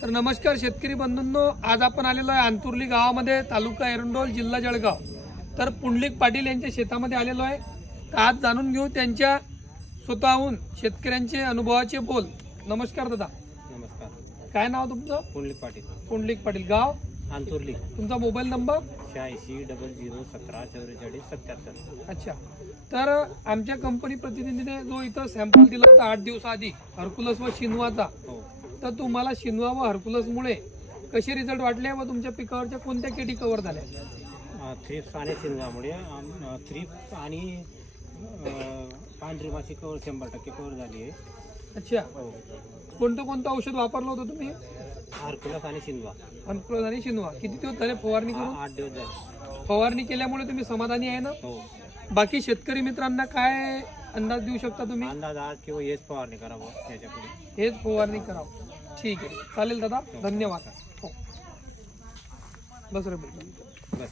तर नमस्कार शेतकरी बंधूंनो, आज आपण आलेलो आहे अंतुर्ली गावामध्ये, तालुका एरंडोल, जिल्हा जळगाव। तर पुंडलिक पाटील यांच्या शेतामध्ये आलेलो आहे। तर आज जाणून घेऊ त्यांच्या स्वतःहून शेतकऱ्यांचे अनुभवाचे बोल। नमस्कार दादा। नमस्कार। काय नाव तुमचं? पुंडलिक पाटील। पुंडलिक पाटील, गाव अंतुर्ली। तुमचा मोबाईल नंबर? 8600174477। अच्छा, तर आमच्या कंपनी प्रतिनिधीने जो इथं सॅम्पल दिला होता 8 दिवस आधी हरकुलस व शिनवाचा, हो। तर तुम्हाला शिनवा व हरकुलस मुळे कसे रिझल्ट वाटले व तुमच्या पिकावरच्या कोणत्या किडी कव्हर झाल्या? थ्रिप्स आणि शिंगामुळे थ्रिप्स आणि पांढरी माशी कव्हर 100% कव्हर झाली आहे। अच्छा, हो। कोणतं औषध वापरलं होतं तुम्ही? हरकुलस आणि शिंगवा। हरकुलस आणि शिनवा। किती दिवस झाले फवारणी करून? 8 दिवस झाले। फवारणी केल्यामुळे तुम्ही समाधानी आहे ना? हो। बाकी शेतकरी मित्रांना काय अंदाज देऊ शकता तुम्ही? अंदाज आज किंवा हेच फवारणी करावं याच्यापुढे। हेच फवारणी करावं। ठीक आहे, चालेल दादा, धन्यवाद। हो, बस रे. बस।